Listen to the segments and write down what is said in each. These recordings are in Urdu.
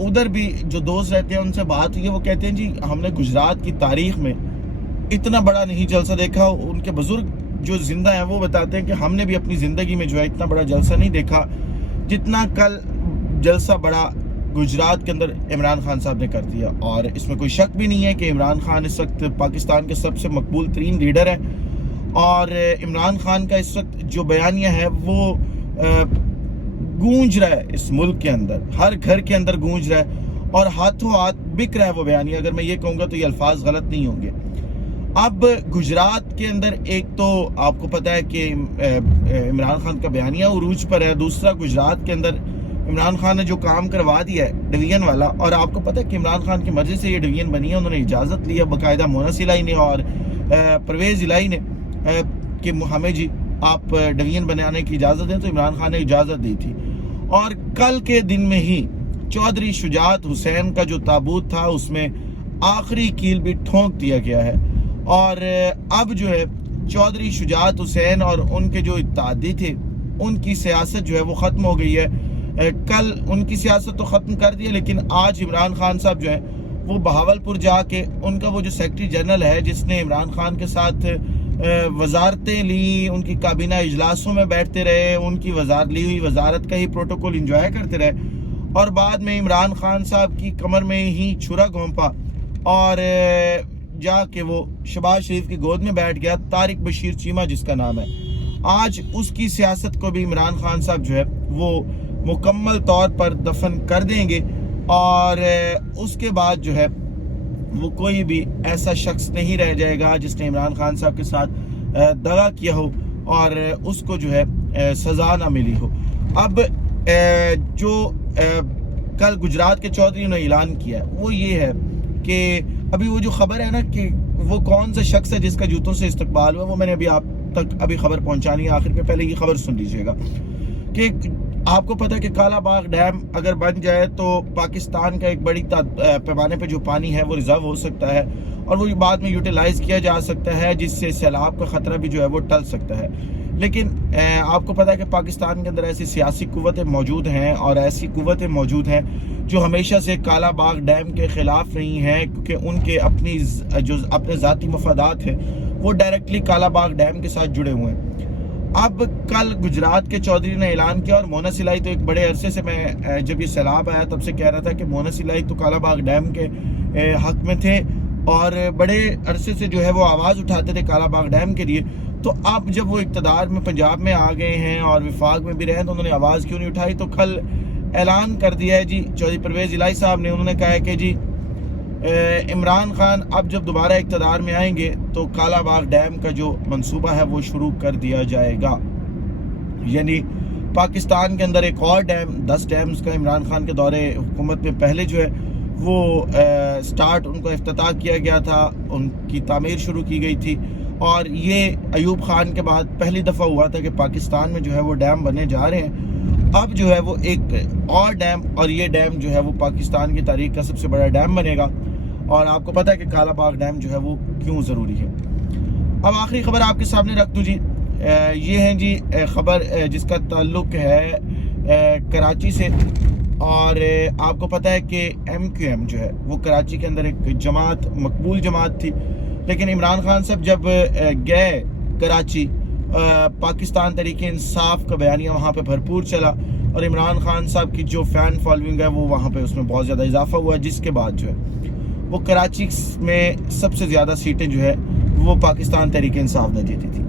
ادھر بھی جو دوست رہتے ہیں ان سے بات ہوئی ہے، وہ کہتے ہیں جی ہم نے گجرات کی تاریخ میں اتنا بڑا نہیں جلسہ دیکھا. ان کے بزرگ جو زندہ ہیں وہ بتاتے ہیں کہ ہم نے بھی اپنی زندگی میں جو ہے اتنا بڑا جلسہ نہیں دیکھا جتنا کل جلسہ بڑا گجرات کے اندر عمران خان صاحب نے کر دیا. اور اس میں کوئی شک بھی نہیں ہے کہ عمران خان اس وقت پاکستان کے سب سے مقبول ترین لیڈر ہیں، اور عمران خان کا اس وقت جو بیانیہ ہے وہ گونج رہا ہے اس ملک کے اندر، ہر گھر کے اندر گونج رہا ہے اور ہاتھوں ہاتھ بک رہا ہے وہ بیانیہ. اگر میں یہ کہوں گا تو یہ الفاظ غلط نہیں ہوں گے. اب گجرات کے اندر ایک تو آپ کو پتہ ہے کہ عمران خان کا بیانیہ عروج پر ہے، دوسرا گجرات کے اندر عمران خان نے جو کام کروا دیا ہے ڈویژن والا، اور آپ کو پتہ ہے کہ عمران خان کی مرضی سے یہ ڈویژن بنی ہے، انہوں نے اجازت لی ہے باقاعدہ مونس الہی نے اور پرویز الہی نے کہ ہمیں جی آپ ڈویژن بنانے کی اجازت دیں، تو عمران خان نے اجازت دی تھی. اور کل کے دن میں ہی چودھری شجاعت حسین کا جو تابوت تھا اس میں آخری کیل بھی ٹھونک دیا گیا ہے، اور اب جو ہے چودھری شجاعت حسین اور ان کے جو اتحادی تھے ان کی سیاست جو ہے وہ ختم ہو گئی ہے. کل ان کی سیاست تو ختم کر دیا، لیکن آج عمران خان صاحب جو ہے وہ بہاولپور جا کے ان کا وہ جو سیکرٹری جنرل ہے جس نے عمران خان کے ساتھ وزارتیں لی، ان کی کابینہ اجلاسوں میں بیٹھتے رہے، ان کی لی ہوئی وزارت کا ہی پروٹوکول انجوائے کرتے رہے، اور بعد میں عمران خان صاحب کی کمر میں ہی چھرا گھونپا اور جا کے وہ شہباز شریف کی گود میں بیٹھ گیا، طارق بشیر چیمہ جس کا نام ہے. آج اس کی سیاست کو بھی عمران خان صاحب جو ہے وہ مکمل طور پر دفن کر دیں گے، اور اس کے بعد جو ہے وہ کوئی بھی ایسا شخص نہیں رہ جائے گا جس نے عمران خان صاحب کے ساتھ دغا کیا ہو اور اس کو جو ہے سزا نہ ملی ہو. اب جو کل گجرات کے چودھری نے اعلان کیا ہے وہ یہ ہے کہ ابھی وہ جو خبر ہے نا کہ وہ کون سا شخص ہے جس کا جوتوں سے استقبال ہوا، وہ میں نے ابھی آپ تک ابھی خبر پہنچانی ہے. آخر میں پہلے یہ خبر سن لیجئے گا کہ آپ کو پتہ ہے کہ کالا باغ ڈیم اگر بن جائے تو پاکستان کا ایک بڑی پیمانے پہ جو پانی ہے وہ ریزرو ہو سکتا ہے اور وہ بعد میں یوٹیلائز کیا جا سکتا ہے، جس سے سیلاب کا خطرہ بھی جو ہے وہ ٹل سکتا ہے. لیکن آپ کو پتہ ہے کہ پاکستان کے اندر ایسی سیاسی قوتیں موجود ہیں اور ایسی قوتیں موجود ہیں جو ہمیشہ سے کالا باغ ڈیم کے خلاف نہیں ہیں، کیونکہ ان کے اپنے ذاتی مفادات ہیں وہ ڈائریکٹلی کالا باغ ڈیم کے ساتھ جڑے ہوئے ہیں. اب کل گجرات کے چودھری نے اعلان کیا، اور مونس الہی تو ایک بڑے عرصے سے میں جب یہ سیلاب آیا تب سے کہہ رہا تھا کہ مونس الہی تو کالا باغ ڈیم کے حق میں تھے اور بڑے عرصے سے جو ہے وہ آواز اٹھاتے تھے کالا باغ ڈیم کے لیے. تو اب جب وہ اقتدار میں پنجاب میں آ گئے ہیں اور وفاق میں بھی رہے تو انہوں نے آواز کیوں نہیں اٹھائی؟ تو کل اعلان کر دیا ہے جی چودھری پرویز الہی صاحب نے، انہوں نے کہا ہے کہ جی عمران خان اب جب دوبارہ اقتدار میں آئیں گے تو کالا باغ ڈیم کا جو منصوبہ ہے وہ شروع کر دیا جائے گا. یعنی پاکستان کے اندر ایک اور ڈیم 10 ڈیمز کا عمران خان کے دورے حکومت میں پہلے جو ہے وہ سٹارٹ ان کو افتتاح کیا گیا تھا، ان کی تعمیر شروع کی گئی تھی، اور یہ ایوب خان کے بعد پہلی دفعہ ہوا تھا کہ پاکستان میں جو ہے وہ ڈیم بننے جا رہے ہیں. اب جو ہے وہ ایک اور ڈیم، اور یہ ڈیم جو ہے وہ پاکستان کی تاریخ کا سب سے بڑا ڈیم بنے گا، اور آپ کو پتہ ہے کہ کالا باغ ڈیم جو ہے وہ کیوں ضروری ہے. اب آخری خبر آپ کے سامنے رکھ دوں جی، یہ ہے جی خبر جس کا تعلق ہے کراچی سے، اور آپ کو پتہ ہے کہ MQM جو ہے وہ کراچی کے اندر ایک جماعت مقبول جماعت تھی، لیکن عمران خان صاحب جب گئے کراچی پاکستان تحریک انصاف کا بیانیہ وہاں پہ بھرپور چلا، اور عمران خان صاحب کی جو فین فالوئنگ ہے وہ وہاں پہ اس میں بہت زیادہ اضافہ ہوا، جس کے بعد جو ہے وہ کراچی میں سب سے زیادہ سیٹیں جو ہے وہ پاکستان تحریک انصاف نے جیتی تھی.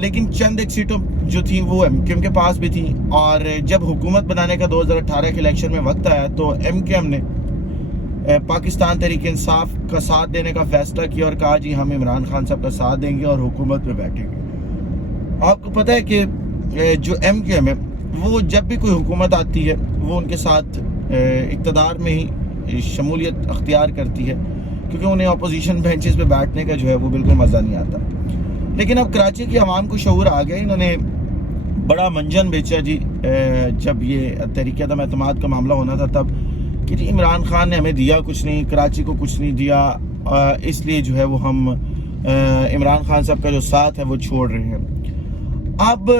لیکن چند ایک سیٹوں جو تھیں وہ MQM کے پاس بھی تھیں، اور جب حکومت بنانے کا 2018 کے الیکشن میں وقت آیا تو MQM نے پاکستان تحریک انصاف کا ساتھ دینے کا فیصلہ کیا اور کہا جی ہم عمران خان صاحب کا ساتھ دیں گے اور حکومت میں بیٹھیں گے. آپ کو پتہ ہے کہ جو MQM ہے وہ جب بھی کوئی حکومت آتی ہے وہ ان کے ساتھ اقتدار میں ہی شمولیت اختیار کرتی ہے، کیونکہ انہیں اپوزیشن بینچز پہ بیٹھنے کا جو ہے وہ بالکل مزہ نہیں آتا. لیکن اب کراچی کی عوام کو شعور آ گیا، انہوں نے بڑا منجن بیچا جی جب یہ تحریک عدم اعتماد کا معاملہ ہونا تھا تب، کہ جی عمران خان نے ہمیں دیا کچھ نہیں، کراچی کو کچھ نہیں دیا، اس لیے جو ہے وہ ہم عمران خان صاحب کا جو ساتھ ہے وہ چھوڑ رہے ہیں. اب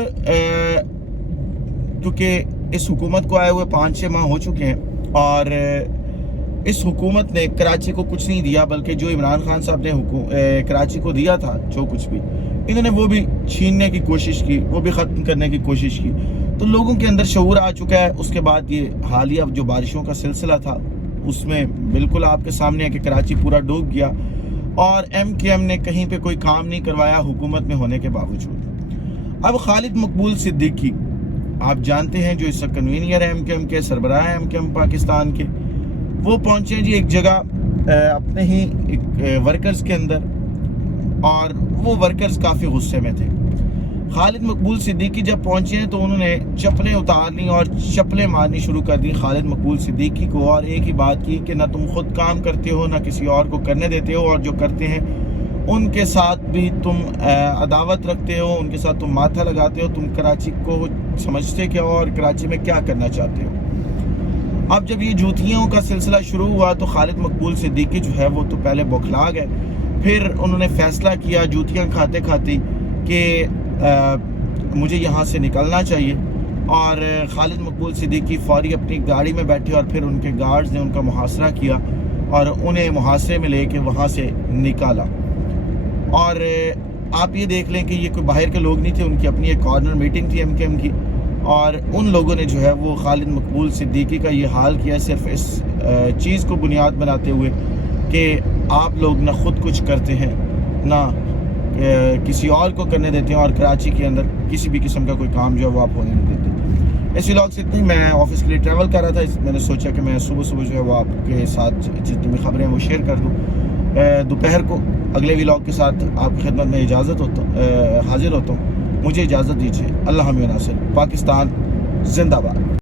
کیونکہ اس حکومت کو آئے ہوئے 5-6 ماہ ہو چکے ہیں اور اس حکومت نے کراچی کو کچھ نہیں دیا، بلکہ جو عمران خان صاحب نے کراچی کو دیا تھا جو کچھ بھی، انہوں نے وہ بھی چھیننے کی کوشش کی، وہ بھی ختم کرنے کی کوشش کی۔ تو لوگوں کے اندر شعور آ چکا ہے۔ اس کے بعد یہ حالیہ جو بارشوں کا سلسلہ تھا اس میں بالکل آپ کے سامنے ہے کہ کراچی پورا ڈوب گیا، اور ایم کیو ایم نے کہیں پہ کوئی کام نہیں کروایا حکومت میں ہونے کے باوجود۔ اب خالد مقبول صدیقی آپ جانتے ہیں جو اس کا کنوینئر ہے ایم کیو ایم کے، سربراہ ایم کیو ایم پاکستان کے، وہ پہنچے ہیں جی ایک جگہ اپنے ہی ورکرز کے اندر، اور وہ ورکرز کافی غصے میں تھے۔ خالد مقبول صدیقی جب پہنچے ہیں تو انہوں نے چپلیں اتار لیں اور چپلیں مارنی شروع کر دی خالد مقبول صدیقی کو، اور ایک ہی بات کی کہ نہ تم خود کام کرتے ہو نہ کسی اور کو کرنے دیتے ہو، اور جو کرتے ہیں ان کے ساتھ بھی تم عداوت رکھتے ہو، ان کے ساتھ تم ماتھا لگاتے ہو، تم کراچی کو سمجھتے کیا ہو اور کراچی میں کیا کرنا چاہتے ہو۔ اب جب یہ جوتیوں کا سلسلہ شروع ہوا تو خالد مقبول صدیقی جو ہے وہ تو پہلے بوکھلا گئے، پھر انہوں نے فیصلہ کیا جوتیاں کھاتے کھاتے کہ مجھے یہاں سے نکلنا چاہیے، اور خالد مقبول صدیقی فوری اپنی گاڑی میں بیٹھے، اور پھر ان کے گارڈز نے ان کا محاصرہ کیا اور انہیں محاصرے میں لے کے وہاں سے نکالا۔ اور آپ یہ دیکھ لیں کہ یہ کوئی باہر کے لوگ نہیں تھے، ان کی اپنی ایک کارنر میٹنگ تھی ایم کیو ایم کی، اور ان لوگوں نے جو ہے وہ خالد مقبول صدیقی کا یہ حال کیا صرف اس چیز کو بنیاد بناتے ہوئے کہ آپ لوگ نہ خود کچھ کرتے ہیں نہ کسی اور کو کرنے دیتے ہیں، اور کراچی کے اندر کسی بھی قسم کا کوئی کام جو ہے وہ آپ ہونے نہیں دیتے۔ اس ولاگ سے اتنی، میں آفس کے لیے ٹریول کر رہا تھا، میں نے سوچا کہ میں صبح جو ہے وہ آپ کے ساتھ جتنی بھی خبریں وہ شیئر کر دوں۔ دوپہر کو اگلے ولاگ کے ساتھ آپ کی خدمت میں حاضر ہوتا ہوں۔ مجھے اجازت دیجیے۔ اللہ حامی و ناصر۔ پاکستان زندہ باد۔